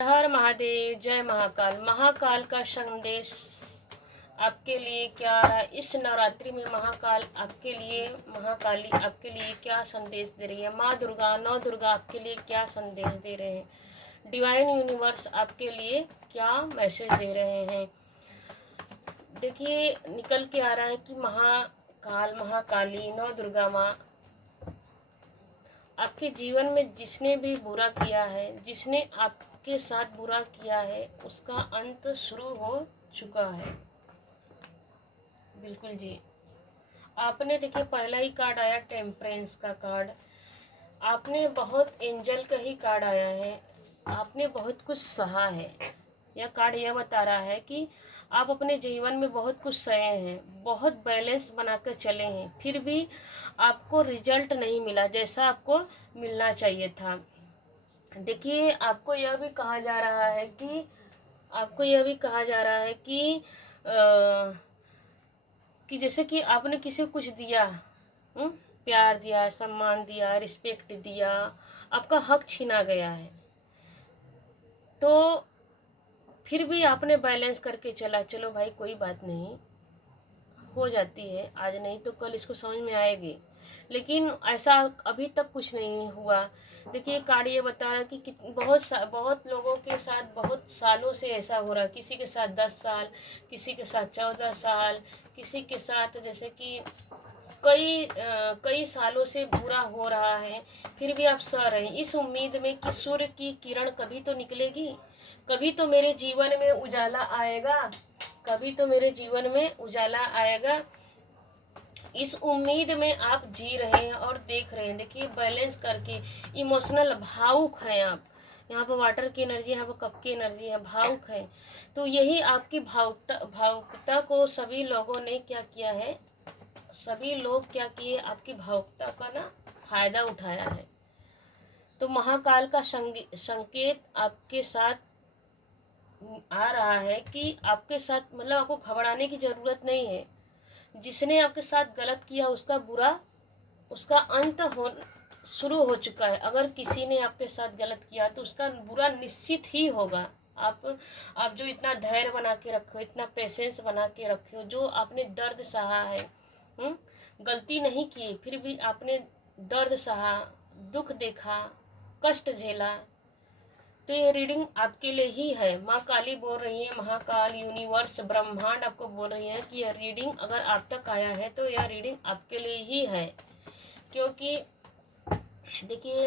हर महादेव, जय महाकाल। महाकाल का संदेश आपके लिए क्या आ रहा है इस नवरात्रि में? महाकाल आपके लिए, महाकाली आपके लिए क्या संदेश दे रही है? माँ दुर्गा, नौ दुर्गा आपके लिए क्या संदेश दे रहे हैं? डिवाइन यूनिवर्स आपके लिए क्या मैसेज दे रहे हैं? देखिए, निकल के आ रहा है कि महाकाल, महाकाली, नौ दुर्गा माँ आपके जीवन में जिसने भी बुरा किया है, जिसने आपके साथ बुरा किया है, उसका अंत शुरू हो चुका है। बिल्कुल जी। आपने देखिए, पहला ही कार्ड आया टेम्परेंस का कार्ड। आपने बहुत एंजल का ही कार्ड आया है। आपने बहुत कुछ सहा है। यह कार्ड यह बता रहा है कि आप अपने जीवन में बहुत कुछ सहे हैं, बहुत बैलेंस बनाकर चले हैं, फिर भी आपको रिजल्ट नहीं मिला जैसा आपको मिलना चाहिए था। देखिए, आपको यह भी कहा जा रहा है कि जैसे कि आपने किसी को कुछ दिया, प्यार दिया, सम्मान दिया, रिस्पेक्ट दिया, आपका हक छीना गया है, तो फिर भी आपने बैलेंस करके चला, चलो भाई कोई बात नहीं, हो जाती है, आज नहीं तो कल इसको समझ में आएगी। लेकिन ऐसा अभी तक कुछ नहीं हुआ। देखिए, कार्ड ये बता रहा कि बहुत लोगों के साथ बहुत सालों से ऐसा हो रहा है। किसी के साथ 10 साल, किसी के साथ 14 साल, किसी के साथ जैसे कि कई सालों से बुरा हो रहा है, फिर भी आप सह रहे हैं इस उम्मीद में कि सूर्य की किरण कभी तो निकलेगी, कभी तो मेरे जीवन में उजाला आएगा, कभी तो मेरे जीवन में उजाला आएगा। इस उम्मीद में आप जी रहे हैं और देख रहे हैं। देखिए, बैलेंस करके इमोशनल भावुक हैं आप। यहाँ पर वाटर की एनर्जी, यहाँ पर कप की एनर्जी है, भावुक है। तो यही आपकी भावुकता को सभी लोगों ने क्या किया है, सभी लोग क्या किए, आपकी भावुकता का ना फायदा उठाया है। तो महाकाल का संकेत आपके साथ आ रहा है कि आपके साथ, मतलब आपको घबराने की ज़रूरत नहीं है। जिसने आपके साथ गलत किया उसका अंत हो शुरू हो चुका है। अगर किसी ने आपके साथ गलत किया तो उसका बुरा निश्चित ही होगा। आप जो इतना धैर्य बना के रखे हो, इतना पेशेंस बना के रखे हो, जो आपने दर्द सहा है, गलती नहीं की फिर भी आपने दर्द सहा, दुख देखा, कष्ट झेला, तो ये रीडिंग आपके लिए ही है। माँ काली बोल रही है, महाकाल, यूनिवर्स, ब्रह्मांड आपको बोल रही है कि यह रीडिंग अगर आप तक आया है तो यह रीडिंग आपके लिए ही है। क्योंकि देखिए,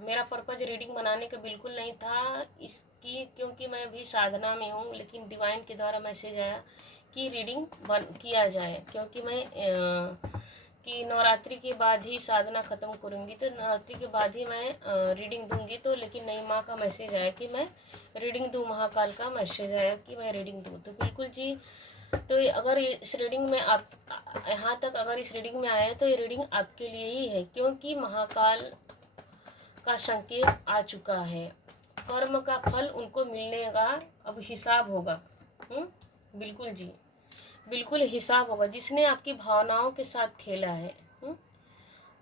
मेरा पर्पज़ रीडिंग बनाने का बिल्कुल नहीं था इसकी, क्योंकि मैं भी साधना में हूँ, लेकिन डिवाइन के द्वारा मैसेज आया कि रीडिंग किया जाए। क्योंकि मैं कि नवरात्रि के बाद ही साधना ख़त्म करूँगी, तो नवरात्रि के बाद ही मैं रीडिंग दूंगी। तो लेकिन नहीं, माँ का मैसेज आया कि मैं रीडिंग दूँ, महाकाल का मैसेज आया कि मैं रीडिंग दूँ। तो बिल्कुल जी, तो अगर इस रीडिंग में आप यहाँ तक अगर इस रीडिंग में आए हैं तो ये रीडिंग आपके लिए ही है, क्योंकि महाकाल का संकेत आ चुका है। कर्म का फल उनको मिलने का अब हिसाब होगा। बिल्कुल जी, बिल्कुल हिसाब होगा। जिसने आपकी भावनाओं के साथ खेला है,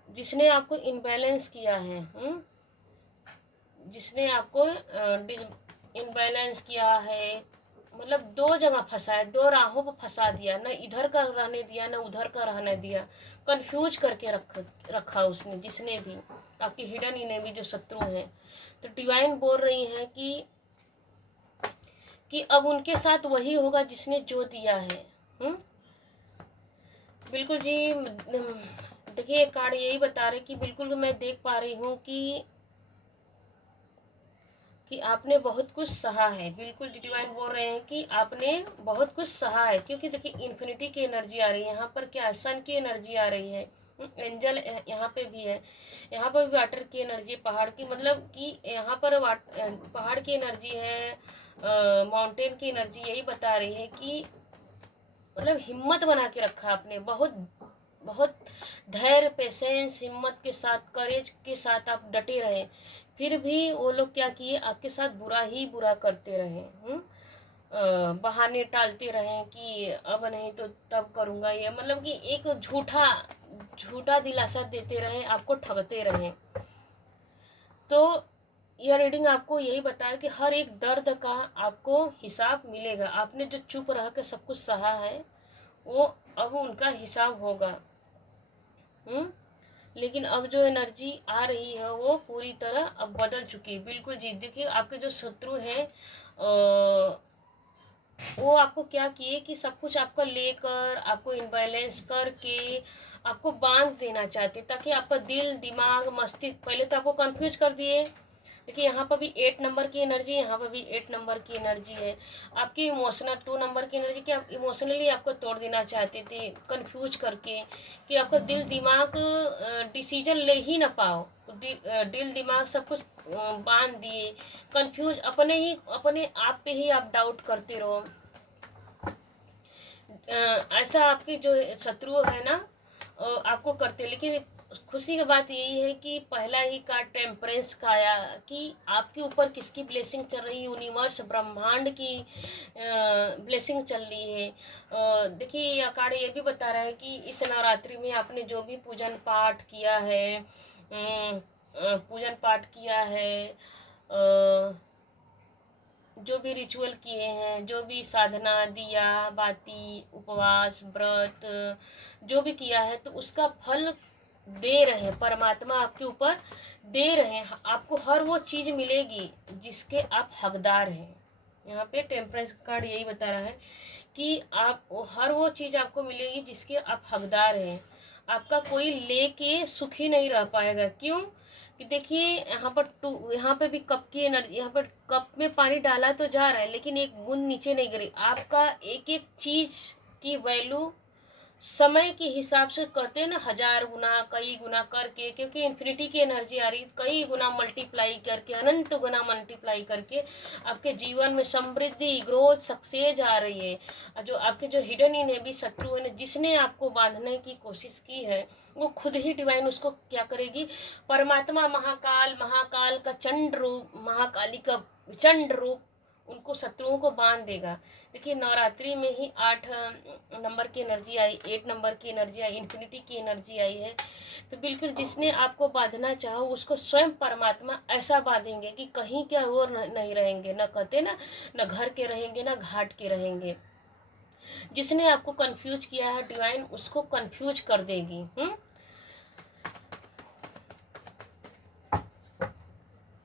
जिसने आपको इनबैलेंस किया है, जिसने आपको इनबैलेंस किया है, मतलब दो जगह फंसाया, दो राहों पर फंसा दिया, न इधर का रहने दिया, न उधर का रहने दिया, कंफ्यूज करके रखा उसने, जिसने भी आपकी हिडन इनेमी जो शत्रु हैं। तो डिवाइन बोल रही हैं कि अब उनके साथ वही होगा जिसने जो दिया है। बिल्कुल जी। देखिए, कार्ड यही बता रहे कि बिल्कुल मैं देख पा रही हूँ कि आपने बहुत कुछ सहा है। बिल्कुल डिवाइन बोल रहे हैं कि आपने बहुत कुछ सहा है, क्योंकि देखिए इन्फिनिटी की एनर्जी आ रही है यहाँ पर, क्या सन की एनर्जी आ रही है, एंजल यहाँ पे भी है, यहाँ पर भी वाटर की एनर्जी, पहाड़ की, मतलब कि यहाँ पर पहाड़ की एनर्जी है, माउंटेन की एनर्जी यही बता रही है कि मतलब हिम्मत बना के रखा आपने, बहुत बहुत धैर्य, पेशेंस, हिम्मत के साथ, करेज के साथ आप डटे रहे। फिर भी वो लोग क्या किए, आपके साथ बुरा ही बुरा करते रहे, बहाने टालते रहे कि अब नहीं तो तब करूँगा, ये मतलब कि एक झूठा दिलासा देते रहे, आपको ठगते रहे। तो यह रीडिंग आपको यही बताया कि हर एक दर्द का आपको हिसाब मिलेगा। आपने जो चुप रह के सब कुछ सहा है वो अब उनका हिसाब होगा। लेकिन अब जो एनर्जी आ रही है वो पूरी तरह अब बदल चुकी है। बिल्कुल जी, देखिए आपके जो शत्रु हैं वो आपको क्या किए कि सब कुछ आपका लेकर आपको इनबैलेंस करके आपको बांध देना चाहते, ताकि आपका दिल दिमाग मस्तिष्क पहले तो आपको कंफ्यूज कर दिए। देखिए यहाँ पर भी 8 नंबर की एनर्जी, यहाँ पर भी 8 नंबर की एनर्जी है। आपकी इमोशनल 2 नंबर की एनर्जी कि आप इमोशनली आपको तोड़ देना चाहते थे कंफ्यूज करके, कि आपका दिल दिमाग डिसीजन ले ही ना पाओ। दिल दिमाग सब कुछ बांध दिए, कंफ्यूज अपने आप पे ही आप डाउट करते रहो। ऐसा आपके जो शत्रु है ना आपको करते। लेकिन खुशी की बात यही है कि पहला ही कार्ड टेम्परेंस का आया कि आपके ऊपर किसकी ब्लेसिंग चल रही है, यूनिवर्स ब्रह्मांड की ब्लेसिंग चल रही है। देखिए यह कार्ड ये भी बता रहा है कि इस नवरात्रि में आपने जो भी पूजन पाठ किया है, जो भी रिचुअल किए हैं, जो भी साधना, दिया बाती, उपवास, व्रत जो भी किया है, तो उसका फल दे रहे हैं परमात्मा आपके ऊपर, दे रहे हैं। आपको हर वो चीज़ मिलेगी जिसके आप हकदार हैं। यहाँ पे टेम्परेंस कार्ड यही बता रहा है कि आप हर वो चीज़ आपको मिलेगी जिसके आप हकदार हैं। आपका कोई लेके सुखी नहीं रह पाएगा। क्यों कि देखिए यहाँ पे भी कप की एनर्जी, यहाँ पर कप में पानी डाला तो जा रहा है लेकिन एक बूंद नीचे नहीं गिरी। आपका एक एक चीज की वैल्यू समय के हिसाब से करते हैं ना, 1000 गुना कई गुना करके, क्योंकि इन्फिनिटी की एनर्जी आ रही, कई गुना मल्टीप्लाई करके, अनंत गुना मल्टीप्लाई करके आपके जीवन में समृद्धि, ग्रोथ, सक्सेस आ रही है। जो आपके जो हिडन इन है भी शत्रु है, जिसने आपको बांधने की कोशिश की है, वो खुद ही डिवाइन उसको क्या करेगी, परमात्मा महाकाल का चंड रूप, महाकाली का विचंड रूप उनको शत्रुओं को बांध देगा। देखिए नवरात्रि में ही 8 नंबर की एनर्जी आई, 8 नंबर की एनर्जी आई, इन्फिनिटी की एनर्जी आई है। तो बिल्कुल जिसने आपको बांधना चाहो उसको स्वयं परमात्मा ऐसा बांधेंगे कि कहीं क्या और नहीं रहेंगे, न कहते ना, न घर के रहेंगे न घाट के रहेंगे। जिसने आपको कंफ्यूज किया है डिवाइन उसको कंफ्यूज कर देगी।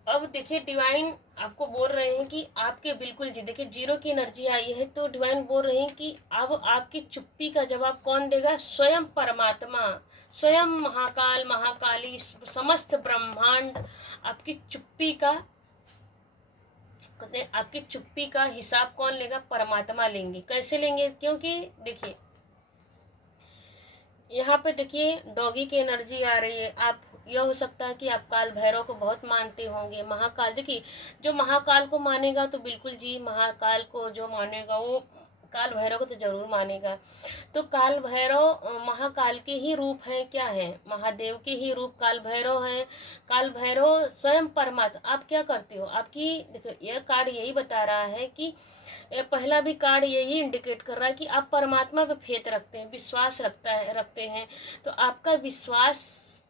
अब देखिए डिवाइन आपको बोल रहे हैं कि आपके बिल्कुल जी, देखिए 0 की एनर्जी आई है, तो डिवाइन बोल रहे हैं कि अब आपकी चुप्पी का जवाब कौन देगा, स्वयं परमात्मा, स्वयं महाकाल महाकाली समस्त ब्रह्मांड आपकी चुप्पी का हिसाब कौन लेगा, परमात्मा लेंगे। कैसे लेंगे, क्योंकि देखिए यहाँ पे देखिए डॉगी की एनर्जी आ रही है। आप यह हो सकता है कि आप काल भैरव को बहुत मानते होंगे। महाकाल, देखिए जो महाकाल को मानेगा तो बिल्कुल जी, महाकाल को जो मानेगा वो काल भैरव को तो जरूर मानेगा। तो काल भैरव महाकाल के ही रूप है, क्या है, महादेव के ही रूप काल भैरव है। काल भैरव स्वयं परमात्मा। आप क्या करते हो, आपकी देखो यह कार्ड यही बता रहा है कि पहला भी कार्ड यही इंडिकेट कर रहा है कि आप परमात्मा पे फेथ रखते हैं, विश्वास रखते हैं, तो आपका विश्वास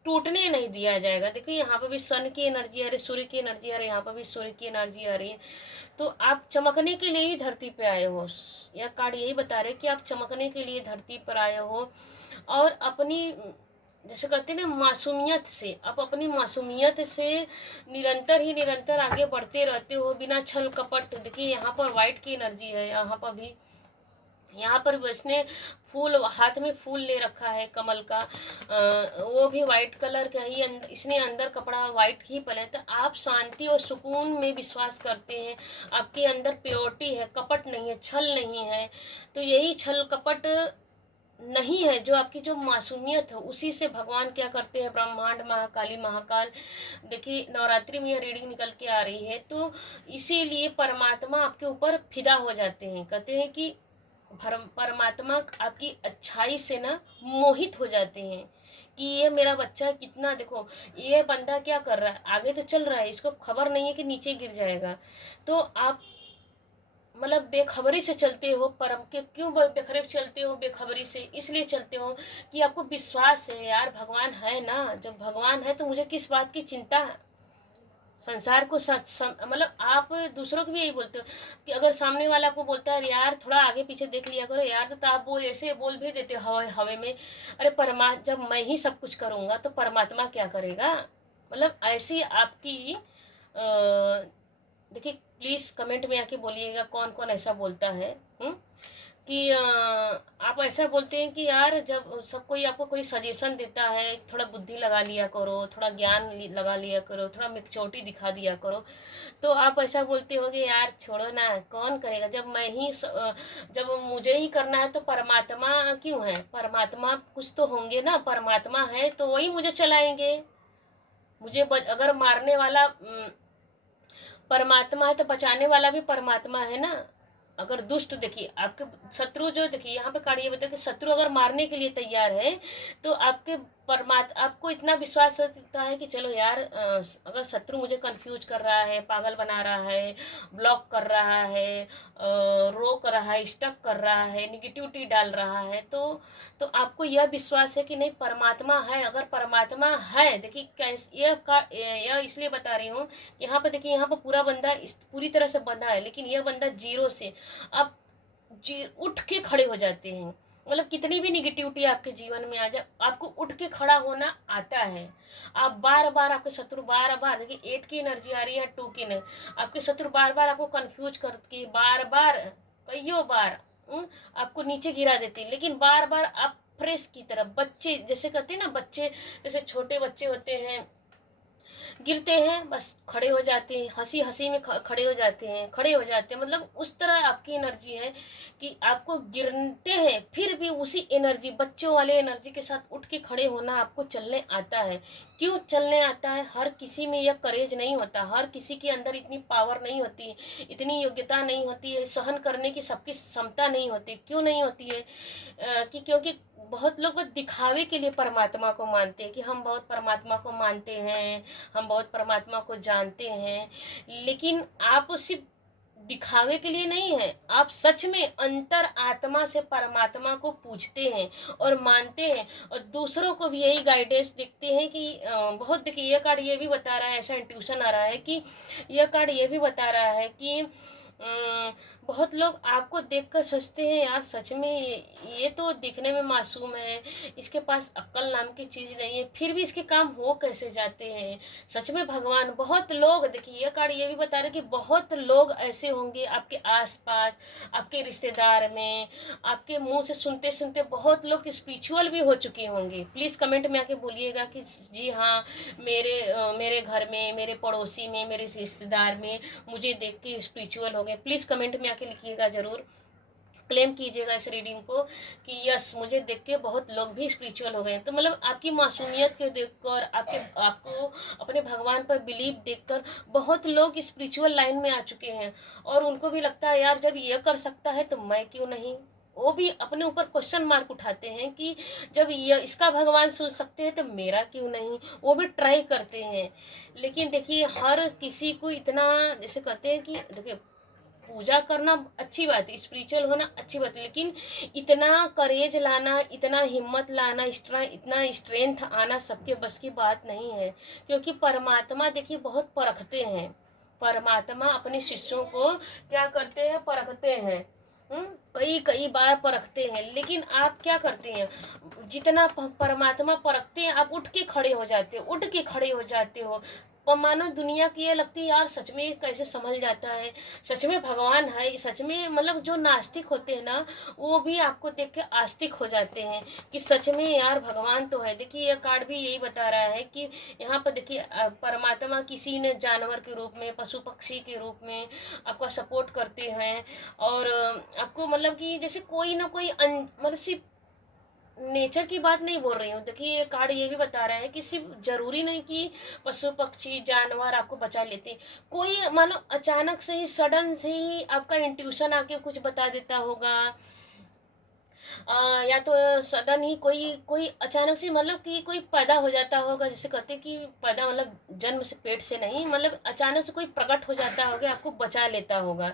टूटने नहीं दिया जाएगा। देखिए यहाँ पर भी सन की एनर्जी आ रही, सूर्य की एनर्जी आ रही, यहाँ पर भी सूर्य की एनर्जी आ रही है। तो आप चमकने के लिए ही धरती पे आए हो। यह कार्ड यही बता रहे कि आप चमकने के लिए धरती पर आए हो, और अपनी जैसे कहते हैं ना मासूमियत से, आप अपनी मासूमियत से निरंतर आगे बढ़ते रहते हो बिना छल कपट। देखिए यहाँ पर वाइट की एनर्जी है, यहाँ पर इसने फूल हाथ में फूल ले रखा है कमल का, वो भी वाइट कलर का ही, इसने अंदर कपड़ा वाइट ही पहने। तो आप शांति और सुकून में विश्वास करते हैं, आपके अंदर प्योरिटी है, कपट नहीं है, छल नहीं है। तो यही छल कपट नहीं है, जो आपकी जो मासूमियत है उसी से भगवान क्या करते हैं, ब्रह्मांड महाकाली महाकाल। देखिए नवरात्रि में यह रीडिंग निकल के आ रही है, तो इसीलिए परमात्मा आपके ऊपर फिदा हो जाते हैं। कहते हैं कि परमात्मा आपकी अच्छाई से ना मोहित हो जाते हैं कि ये मेरा बच्चा कितना, देखो ये बंदा क्या कर रहा है, आगे तो चल रहा है, इसको खबर नहीं है कि नीचे गिर जाएगा। तो आप मतलब बेखबरी से चलते हो, परम के क्यों बेखबरी चलते हो, बेखबरी से इसलिए चलते हो कि आपको विश्वास है यार भगवान है ना, जब भगवान है तो मुझे किस बात की चिंता है। संसार को मतलब आप दूसरों को भी यही बोलते हो कि अगर सामने वाला आपको बोलता है यार थोड़ा आगे पीछे देख लिया करो यार, तो आप वो ऐसे बोल भी देते हो हवा हवे में। अरे जब मैं ही सब कुछ करूँगा तो परमात्मा क्या करेगा? मतलब ऐसी आपकी देखिए, प्लीज कमेंट में आके बोलिएगा कौन कौन ऐसा बोलता है। कि आप ऐसा बोलते हैं कि यार जब सब कोई आपको कोई सजेशन देता है, थोड़ा बुद्धि लगा लिया करो, थोड़ा ज्ञान लगा लिया करो, थोड़ा मिक्योरिटी दिखा दिया करो, तो आप ऐसा बोलते होगे यार छोड़ो ना, कौन करेगा, जब मैं ही जब मुझे ही करना है तो परमात्मा क्यों है? परमात्मा कुछ तो होंगे ना, परमात्मा है तो वही मुझे चलाएंगे। मुझे अगर मारने वाला परमात्मा है तो बचाने वाला भी परमात्मा है ना। अगर दुष्ट, देखिए आपके शत्रु जो, देखिए यहाँ पे कार्ड ये बताया कि शत्रु अगर मारने के लिए तैयार है तो आपको इतना विश्वास होता है कि चलो यार अगर शत्रु मुझे कंफ्यूज कर रहा है, पागल बना रहा है, ब्लॉक कर रहा है, रोक रहा है, स्टक कर रहा है, निगेटिविटी डाल रहा है, तो आपको यह विश्वास है कि नहीं परमात्मा है। अगर परमात्मा है, देखिए कैसे यह इसलिए बता रही हूँ, यहाँ पर देखिए, यहाँ पर पूरा बंदा पूरी तरह से बंधा है, लेकिन यह बंदा जीरो से आप उठ के खड़े हो जाते हैं। मतलब कितनी भी निगेटिविटी आपके जीवन में आ जाए, आपको उठ के खड़ा होना आता है। आप बार बार, आपके शत्रु बार बार, देखिए 8 की एनर्जी आ रही है, 2 की नहीं, आपके शत्रु बार बार आपको कंफ्यूज करके बार बार कईयों बार आपको नीचे गिरा देते हैं, लेकिन बार बार आप फ्रेश की तरफ, बच्चे जैसे कहते हैं ना, बच्चे जैसे छोटे बच्चे होते हैं, गिरते हैं बस खड़े हो जाते हैं, हंसी हंसी में खड़े हो जाते हैं, खड़े हो जाते हैं, मतलब उस तरह आपकी एनर्जी है कि आपको गिरते हैं फिर भी उसी एनर्जी, बच्चों वाले एनर्जी के साथ उठ के खड़े होना आपको चलने आता है। क्यों चलने आता है? हर किसी में यह करेज नहीं होता, हर किसी के अंदर इतनी पावर नहीं होती, इतनी योग्यता नहीं होती है, सहन करने की सबकी क्षमता नहीं होती। क्यों नहीं होती है? कि क्योंकि बहुत लोग दिखावे के लिए परमात्मा को मानते हैं कि हम बहुत परमात्मा को मानते हैं, हम बहुत परमात्मा को जानते हैं, लेकिन आप सिर्फ दिखावे के लिए नहीं है, आप सच में अंतर आत्मा से परमात्मा को पूछते हैं और मानते हैं, और दूसरों को भी यही गाइडेंस देखते हैं कि बहुत, देखिए यह कार्ड ये भी बता रहा है, ऐसा इंट्यूशन आ रहा है कि यह कार्ड ये भी बता रहा है कि बहुत लोग आपको देखकर सोचते हैं यार सच में ये तो दिखने में मासूम है, इसके पास अक्ल नाम की चीज़ नहीं है, फिर भी इसके काम हो कैसे जाते हैं। सच में भगवान, बहुत लोग, देखिए ये कार्ड ये भी बता रहे कि बहुत लोग ऐसे होंगे आपके आसपास, आपके रिश्तेदार में, आपके मुंह से सुनते सुनते बहुत लोग स्पिरिचुअल भी हो चुके होंगे। प्लीज़ कमेंट में आके बोलिएगा कि जी हाँ, मेरे घर में, मेरे पड़ोसी में, मेरे रिश्तेदार में मुझे देख के स्पिरिचुअल हो गए। प्लीज़ कमेंट में आके लिखिएगा, ज़रूर क्लेम कीजिएगा इस रीडिंग को कि यस, मुझे देख के बहुत लोग भी स्पिरिचुअल हो गए। तो मतलब आपकी मासूमियत को देखकर, आपको अपने भगवान पर बिलीव देखकर बहुत लोग स्पिरिचुअल लाइन में आ चुके हैं, और उनको भी लगता है यार जब ये कर सकता है तो मैं क्यों नहीं। वो भी अपने ऊपर क्वेश्चन मार्क उठाते हैं कि जब ये इसका भगवान सुन सकते हैं तो मेरा क्यों नहीं, वो भी ट्राई करते हैं। लेकिन देखिए हर किसी को इतना, जैसे कहते हैं कि देखिए पूजा करना अच्छी बात है, स्पिरिचुअल होना अच्छी बात है, लेकिन इतना करेज लाना, इतना हिम्मत लाना, इतना स्ट्रेंथ आना सबके बस की बात नहीं है। क्योंकि परमात्मा देखिए बहुत परखते हैं, परमात्मा अपने शिष्यों को क्या करते हैं, परखते हैं। कई कई बार परखते हैं, लेकिन आप क्या करते हैं, जितना परमात्मा परखते हैं आप उठ के खड़े हो जाते हो, उठ के खड़े हो जाते हो। और मानो दुनिया की ये लगती है यार सच में ये कैसे संभल जाता है, सच में भगवान है, सच में, मतलब जो नास्तिक होते हैं ना वो भी आपको देख के आस्तिक हो जाते हैं कि सच में यार भगवान तो है। देखिए ये कार्ड भी यही बता रहा है कि यहाँ पर देखिए परमात्मा किसी ने जानवर के रूप में, पशु पक्षी के रूप में आपका सपोर्ट करते हैं, और आपको मतलब कि जैसे कोई ना कोई मतलब सिर्फ नेचर की बात नहीं बोल रही हूँ। देखिए ये कार्ड ये भी बता रहा है कि सिर्फ जरूरी नहीं कि पशु पक्षी जानवर आपको बचा लेते, कोई मानो अचानक से ही, सडन से ही आपका इंट्यूशन आके कुछ बता देता होगा, या तो सडन ही कोई कोई अचानक से मतलब कि कोई पैदा हो जाता होगा, जैसे कहते हैं कि पैदा मतलब जन्म से, पेट से नहीं, मतलब अचानक से कोई प्रकट हो जाता होगा, आपको बचा लेता होगा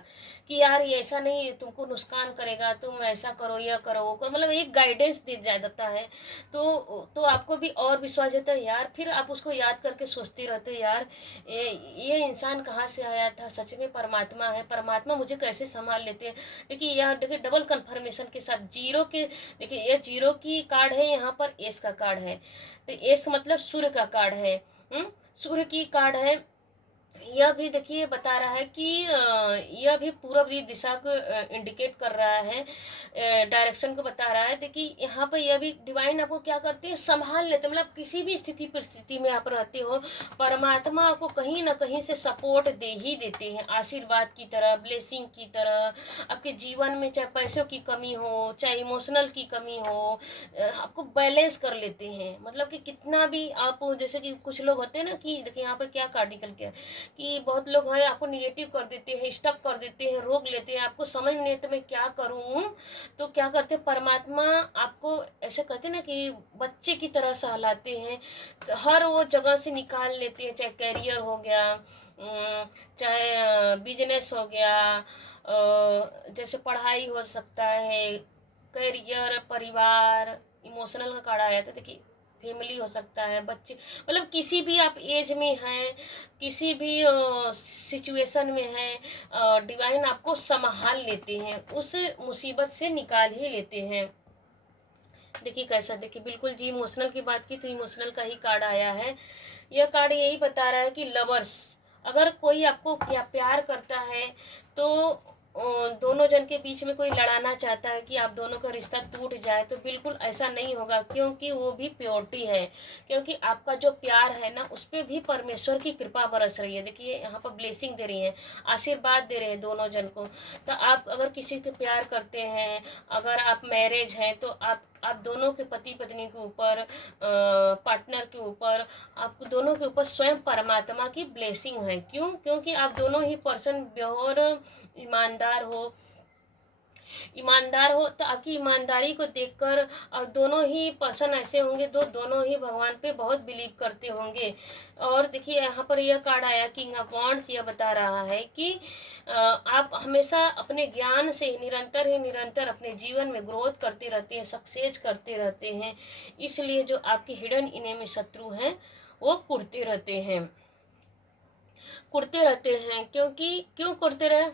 कि यार ये ऐसा नहीं, तुमको नुकसान करेगा, तुम ऐसा करो, यह करो, वो करो, मतलब एक गाइडेंस दे जाता है। तो आपको भी और विश्वास होता है यार, फिर आप उसको याद करके सोचते रहते हो यार, ये इंसान कहाँ से आया था, सच में परमात्मा है, परमात्मा मुझे कैसे संभाल लेते हैं। देखिए यह देखिए डबल कंफर्मेशन के साथ जीरो के, देखिए ये जीरो की कार्ड है, यहाँ पर एस का कार्ड है, तो एस मतलब सूर्य का कार्ड है। सूर्य की कार्ड है। यह भी देखिए बता रहा है कि यह भी पूरब की दिशा को इंडिकेट कर रहा है, डायरेक्शन को बता रहा है। देखिए यहाँ पर यह भी डिवाइन आपको क्या करते हैं, संभाल लेते हैं, मतलब किसी भी स्थिति परिस्थिति में आप रहते हो, परमात्मा आपको कहीं ना कहीं से सपोर्ट दे ही देते हैं, आशीर्वाद की तरह, ब्लेसिंग की तरह। आपके जीवन में चाहे पैसों की कमी हो, चाहे इमोशनल की कमी हो, आपको बैलेंस कर लेते हैं। मतलब कि कितना भी आप, जैसे कि कुछ लोग होते हैं ना कि देखिए यहाँ पे क्या कार्ड निकल के कि बहुत लोग हैं आपको निगेटिव कर देते हैं, स्टक कर देते हैं, रोक लेते हैं, आपको समझ नहीं आता मैं क्या करूं। तो क्या करते हैं, परमात्मा आपको ऐसे कहते हैं ना कि बच्चे की तरह सहलाते हैं, हर वो जगह से निकाल लेते हैं, चाहे कैरियर हो गया, चाहे बिजनेस हो गया, जैसे पढ़ाई हो सकता है, करियर, परिवार, इमोशनल का कार्ड आया था, देखिए फैमिली हो सकता है, बच्चे, मतलब किसी भी आप एज में हैं, किसी भी सिचुएशन में हैं, डिवाइन आपको संभाल लेते हैं, उस मुसीबत से निकाल ही लेते हैं। देखिए कैसा, देखिए बिल्कुल जी, इमोशनल की बात की तो इमोशनल का ही कार्ड आया है। यह कार्ड यही बता रहा है कि लवर्स, अगर कोई आपको क्या प्यार करता है तो दोनों जन के बीच में कोई लड़ाना चाहता है कि आप दोनों का रिश्ता टूट जाए, तो बिल्कुल ऐसा नहीं होगा, क्योंकि वो भी प्योरिटी है, क्योंकि आपका जो प्यार है ना उस पर भी परमेश्वर की कृपा बरस रही है। देखिए यहाँ पर ब्लेसिंग दे रही है, आशीर्वाद दे रहे हैं दोनों जन को। तो आप अगर किसी से प्यार करते हैं, अगर आप मैरिज हैं, तो आप दोनों के पति पत्नी के ऊपर, पार्टनर के ऊपर, आप दोनों के ऊपर स्वयं परमात्मा की ब्लेसिंग है। क्यों? क्योंकि आप दोनों ही पर्सन प्योर ईमानदार हो, ईमानदार हो, तो आपकी ईमानदारी को देखकर अब दोनों ही पर्सन ऐसे होंगे तो दोनों ही भगवान पे बहुत बिलीव करते होंगे। और देखिए यहाँ पर यह कार्ड आया किंग ऑफ वॉन्ड्स, यह बता रहा है कि आप हमेशा अपने ज्ञान से निरंतर अपने जीवन में ग्रोथ करते रहते हैं, सक्सेस करते रहते हैं, इसलिए जो आपके हिडन इनेमी शत्रु हैं वो कुड़ते रहते हैं। क्योंकि क्यों कुड़ते रहे,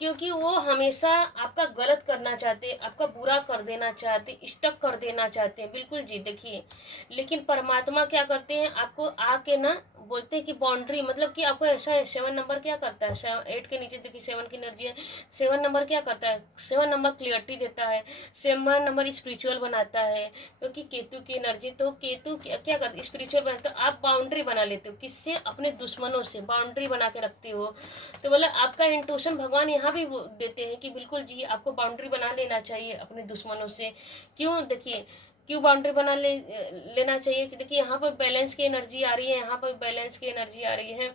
क्योंकि वो हमेशा आपका गलत करना चाहते, आपका बुरा कर देना चाहते, स्टक कर देना चाहते हैं। बिल्कुल जी, देखिए लेकिन परमात्मा क्या करते हैं, आपको आके ना बोलते हैं कि बाउंड्री, मतलब कि आपको ऐसा है, 7 नंबर क्या करता है, 8 के नीचे देखिए 7 की एनर्जी है। 7 नंबर क्या करता है, 7 नंबर क्लियरिटी देता है, 7 नंबर स्पिरिचुअल बनाता है, क्योंकि केतु की एनर्जी, तो केतु क्या करता है, स्पिरिचुअल बनाता है। आप बाउंड्री बना लेते हो, किससे, अपने दुश्मनों से बाउंड्री बना के रखते हो। तो मतलब आपका इंट्यूशन भगवान यहाँ भी देते हैं कि बिल्कुल जी आपको बाउंड्री बना लेना चाहिए अपने दुश्मनों से। क्यों, देखिए क्यों बाउंड्री बना लेना चाहिए कि देखिए यहाँ पर बैलेंस की एनर्जी आ रही है, यहाँ पर बैलेंस की एनर्जी आ रही है।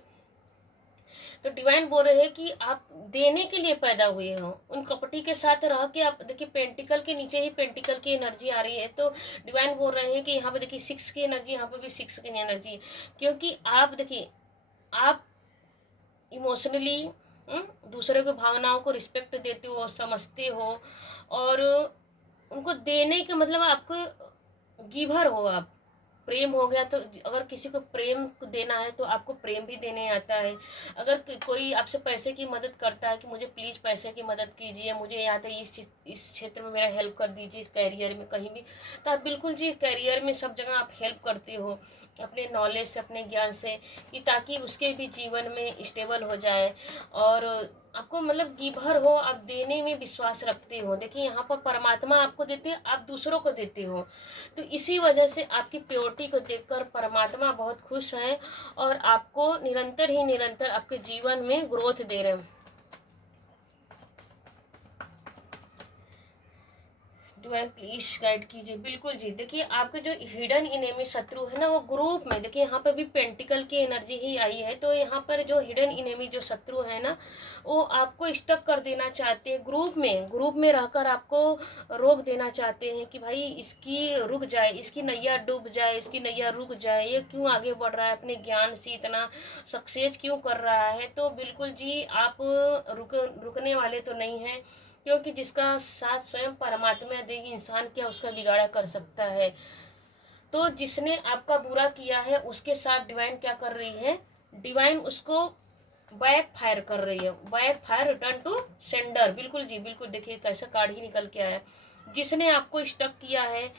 तो डिवाइन बोल रहे हैं कि आप देने के लिए पैदा हुए हो, उन कपटी के साथ रह के आप देखिए, पेंटिकल के नीचे ही पेंटिकल की एनर्जी आ रही है। तो डिवाइन बोल रहे हैं कि यहाँ पे देखिए 6 की एनर्जी, यहाँ पे भी 6 की एनर्जी, क्योंकि आप देखिए आप इमोशनली दूसरे के भावनाओं को रिस्पेक्ट देते हो, समझते हो, और उनको देने के मतलब आपको गिवर हो आप। प्रेम हो गया तो अगर किसी को प्रेम देना है तो आपको प्रेम भी देने आता है। अगर कोई आपसे पैसे की मदद करता है कि मुझे प्लीज़ पैसे की मदद कीजिए, मुझे यहाँ तक इस क्षेत्र में मेरा हेल्प कर दीजिए, कैरियर में कहीं भी, तो आप बिल्कुल जी कैरियर में सब जगह आप हेल्प करते हो अपने नॉलेज से, अपने ज्ञान से, कि ताकि उसके भी जीवन में स्टेबल हो जाए। और आपको मतलब गिवर हो, आप देने में विश्वास रखते हो। देखिए यहाँ पर परमात्मा आपको देते हैं, आप दूसरों को देते हो, तो इसी वजह से आपकी प्योरिटी को देखकर परमात्मा बहुत खुश हैं और आपको निरंतर आपके जीवन में ग्रोथ दे रहे हैं। डिवाइन प्लीज गाइड कीजिए। बिल्कुल जी, देखिए आपके जो हिडन इनेमी शत्रु है ना, वो ग्रुप में, देखिए यहाँ पर भी पेंटिकल की एनर्जी ही आई है, तो यहाँ पर जो हिडन इनेमी जो शत्रु है ना, वो आपको स्टक कर देना चाहते हैं ग्रुप में रहकर आपको रोक देना चाहते हैं कि भाई इसकी रुक जाए, इसकी नैया डूब जाए, इसकी नैया रुक जाए, ये क्यों आगे बढ़ रहा है, अपने ज्ञान से इतना सक्सेस क्यों कर रहा है। तो बिल्कुल जी, आप रुकने वाले तो नहीं हैं, क्योंकि जिसका साथ स्वयं परमात्मा देगी, इंसान क्या उसका बिगाड़ा कर सकता है। तो जिसने आपका बुरा किया है उसके साथ डिवाइन क्या कर रही है, डिवाइन उसको बैक फायर कर रही है, backfire return to sender. बिल्कुल जी, बिल्कुल, देखिए कैसा कार्ड ही निकल के आया। जिसने आपको स्टक किया है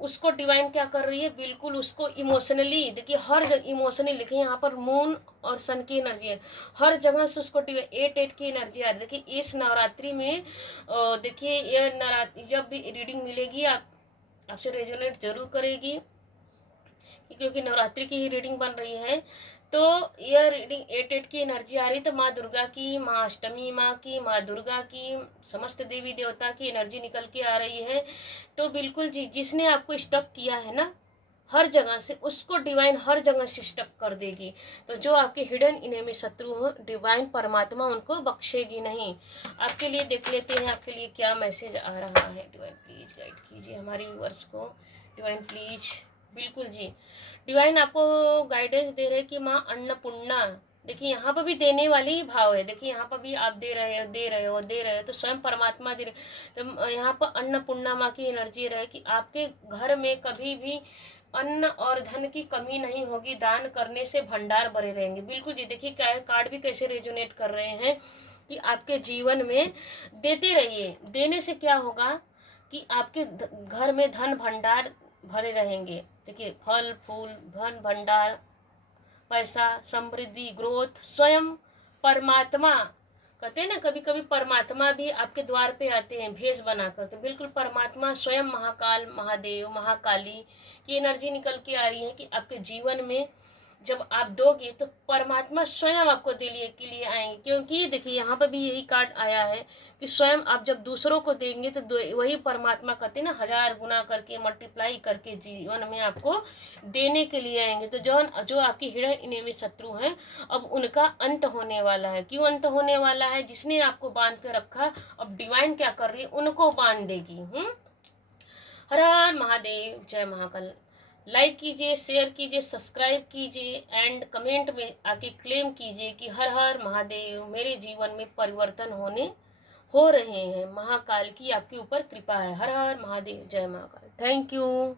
उसको डिवाइन क्या कर रही है, बिल्कुल उसको इमोशनली, देखिए हर जगह इमोशनली, देखिए यहाँ पर मून और सन की एनर्जी है, हर जगह से उसको एट एट की एनर्जी आ रही है। देखिए इस नवरात्रि में देखिए ये नवरात्रि जब भी रीडिंग मिलेगी आपसे रेजोनेट जरूर करेगी, क्योंकि नवरात्रि की ही रीडिंग बन रही है। तो यह रीडिंग एट एट की एनर्जी आ रही, तो माँ दुर्गा की, माँ अष्टमी माँ की, माँ दुर्गा की, समस्त देवी देवता की एनर्जी निकल के आ रही है। तो बिल्कुल जी, जिसने आपको स्टक किया है ना हर जगह से, उसको डिवाइन हर जगह से स्टक कर देगी। तो जो आपके हिडन इनेमी शत्रु हो, डिवाइन परमात्मा उनको बख्शेगी नहीं। आपके लिए देख लेते हैं आपके लिए क्या मैसेज आ रहा है। डिवाइन प्लीज गाइड कीजिए हमारे व्यूअर्स को, डिवाइन प्लीज। बिल्कुल जी, डिवाइन आपको गाइडेंस दे रहे कि माँ अन्नपूर्णा, देखिए यहाँ पर भी देने वाली ही भाव है, देखिए यहाँ पर भी आप दे रहे हो दे रहे हो दे रहे हो, तो स्वयं परमात्मा दे रहे। तो यहाँ पर अन्नपूर्णा माँ की एनर्जी रहे कि आपके घर में कभी भी अन्न और धन की कमी नहीं होगी, दान करने से भंडार भरे रहेंगे। बिल्कुल जी, देखिए कार्ड भी कैसे रेजोनेट कर रहे हैं कि आपके जीवन में देते रहिए, देने से क्या होगा कि आपके घर में धन भंडार भरे रहेंगे। देखिए फल फूल धन भंडार, पैसा, समृद्धि, ग्रोथ, स्वयं परमात्मा, कहते हैं ना कभी कभी परमात्मा भी आपके द्वार पे आते हैं भेष बनाकर। तो बिल्कुल परमात्मा स्वयं महाकाल, महादेव, महाकाली की एनर्जी निकल के आ रही है कि आपके जीवन में जब आप दोगे तो परमात्मा स्वयं आपको देने के लिए आएंगे। क्योंकि देखिए यहाँ पर भी यही कार्ड आया है कि स्वयं आप जब दूसरों को देंगे तो वही परमात्मा कहते हैं ना 1000 गुना करके मल्टीप्लाई करके जीवन में आपको देने के लिए आएंगे। तो जो आपकी हिडन इनेमी शत्रु हैं, अब उनका अंत होने वाला है। क्यों अंत होने वाला है, जिसने आपको बांध कर रखा, अब डिवाइन क्या कर रही है, उनको बांध देगी। हर हर महादेव, जय महाकाल। लाइक कीजिए, शेयर कीजिए, सब्सक्राइब कीजिए एंड कमेंट में आके क्लेम कीजिए कि हर हर महादेव, मेरे जीवन में परिवर्तन हो रहे हैं, महाकाल की आपके ऊपर कृपा है। हर हर महादेव, जय महाकाल। Thank you.